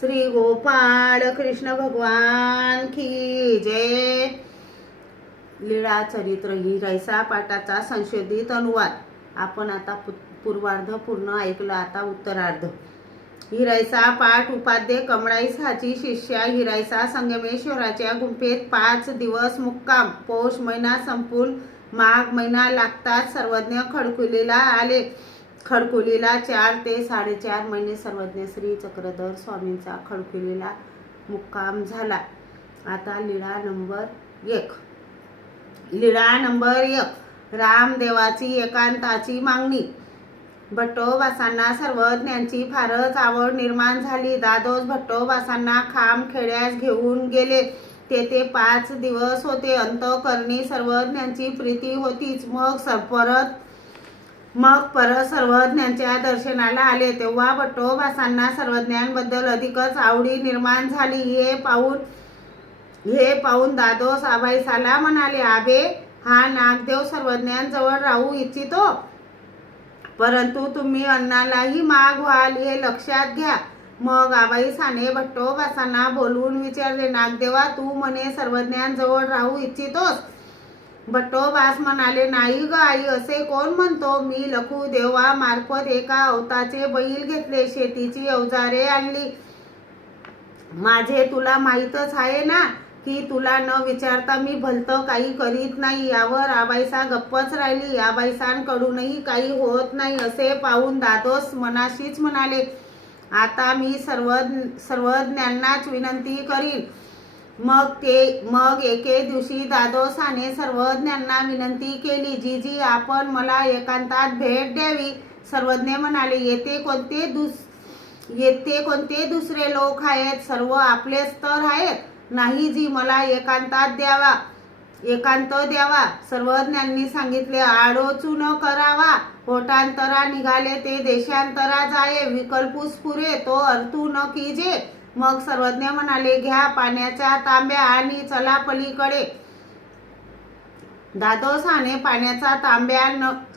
श्री गोपाळ कृष्ण भगवान की जय। लीळा चरित्र हिरैसा पाठाचा संशोधित अनुवाद। आपण आता पूर्वार्ध पूर्ण ऐकलं, आता उत्तरार्ध। हिरैसा पाठ उपाध्ये कमळाईसाची शिष्या हिरैसा संगमेश्वराच्या गुंफेत 5 दिवस मुक्काम। पौष महिना संपून माघ महिना लागताच सर्वज्ञ खडकुलीला आले। खडकुलीला 4 ते 4.5 महिने सर्वज्ञ श्री चक्रधर स्वामींचा खडकुलीला मुक्काम झाला। आता लीळा नंबर 1। लीळा नंबर 1। रामदेवाची एकांताची मागणी। भट्टोबासांना सर्वज्ञांची फारच आवड निर्माण झाली। दादोस भट्टोबासांना खामखेड्यास घेऊन गेले। तेथे 5 दिवस होते। अंतःकरणी सर्वज्ञांची प्रीती होतीच। मग परत सर्वज्ञांच्या दर्शनाला आले, तेव्हा भट्टोबासांना सर्वज्ञांबद्दल अधिकच आवडी निर्माण झाली। हे पाहून दादोस आबाईसाला म्हणाले, आबे, हा नागदेव सर्वज्ञांजवळ राहू इच्छितो, परंतु तुम्ही अन्नालाही माग व्हाल हे लक्षात घ्या। मग आबाईसाने भट्टोबासांना बोलवून विचारले, नागदेवा, तू म्हणे सर्वज्ञांजवळ राहू इच्छितोस? भट्टोबास म्हणाले, नाही ग आई, असे कोण म्हणतो? मी लखुदेवा मार्फत एका अवताचे बैल घेतले, शेतीची अवजारे आणली। माझे तुला माहीतच आहे ना की तुला न विचारता मी भलतं काही करीत नाही। यावर आबाईसा गप्पच राहिली। आबाईसांकडूनही काही होत नाही असे पाहून दादोस मनाशीच म्हणाले, आता मी सर्वज्ञांनाच विनंती करीन। मग एके दिवशी दादोसाने सर्वज्ञांना विनंती केली, जीजी, आपण मला एकांतात भेट द्यावी। सर्वज्ञ म्हणाले, येथे कोणते दुसरे लोक आहेत? सर्व आपलेच तर आहेत। नाही जी, मला एकांत द्यावा। सर्वज्ञांनी सांगितले, आडोचून करावा। ओटांतरा निघाले ते देशांतरा जाये, विकल्पूस पुरे तो अर्थू न कीजे। मग सर्वज्ञ म्हणाले, घ्या पाण्याचा तांब्या आणि चला पलीकडे। दादोसाने पाण्याचा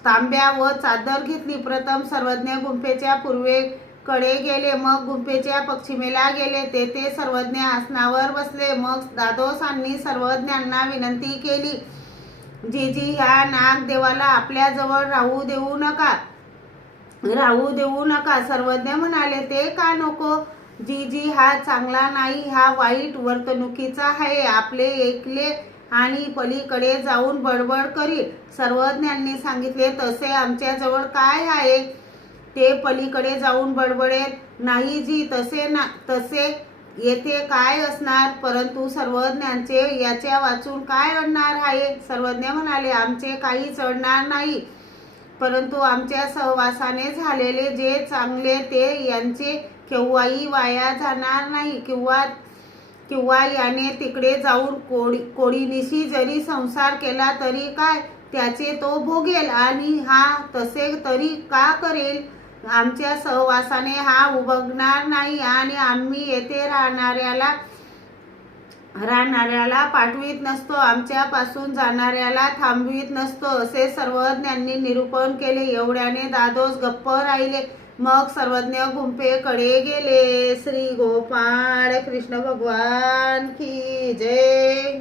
तांब्या व चादर घेतली। प्रथम सर्वज्ञ गुंफेच्या पूर्वेकडे गेले, मग गुंफेच्या पश्चिमेला गेले। तेथे सर्वज्ञ आसनावर बसले। मग दादोसांनी सर्वज्ञांना विनंती केली, जीजी, ह्या नागदेवाला आपल्याजवळ राहू देऊ नका। सर्वज्ञ म्हणाले, ते का नको? जीजी, हा चांगला नाही, हा वाईट वर्तणुकीचा आहे। आपले ऐकले आणि पलीकडे जाऊन बडबड करील। सर्वज्ञांनी सांगितले, तसे आमच्याजवळ काय आहे? ते पलीकडे जाऊन बडबडेल? नाही जी, तसे येथे काय असणार? परंतु सर्वज्ञांचे याच्या वाचून काय अडणार आहे? सर्वज्ञ म्हणाले, आमचे काहीच अडणार नाही, परंतु आमच्या सहवासाने झालेले जे चांगले ते यांचे केव्हाही वाया जाणार नाही, किंवा याने तिकडे जाऊन कोडीनिशी जरी संसार केला तरी काय, त्याचे तो भोगेल आणि हा तसे तरी का करेल? आमच्या सहवासाने हा उबगणार नाही आणि आम्ही येथे राहणाऱ्याला पाठवीत नसतो, आमच्यापासून जाणाऱ्याला थांबवीत नसतो, असे सर्वज्ञांनी निरूपण केले। एवढ्याने दादोस गप्प राहिले। मग सर्वज्ञ गुंफेकडे गेले। श्री गोपाळ कृष्ण भगवान की जय।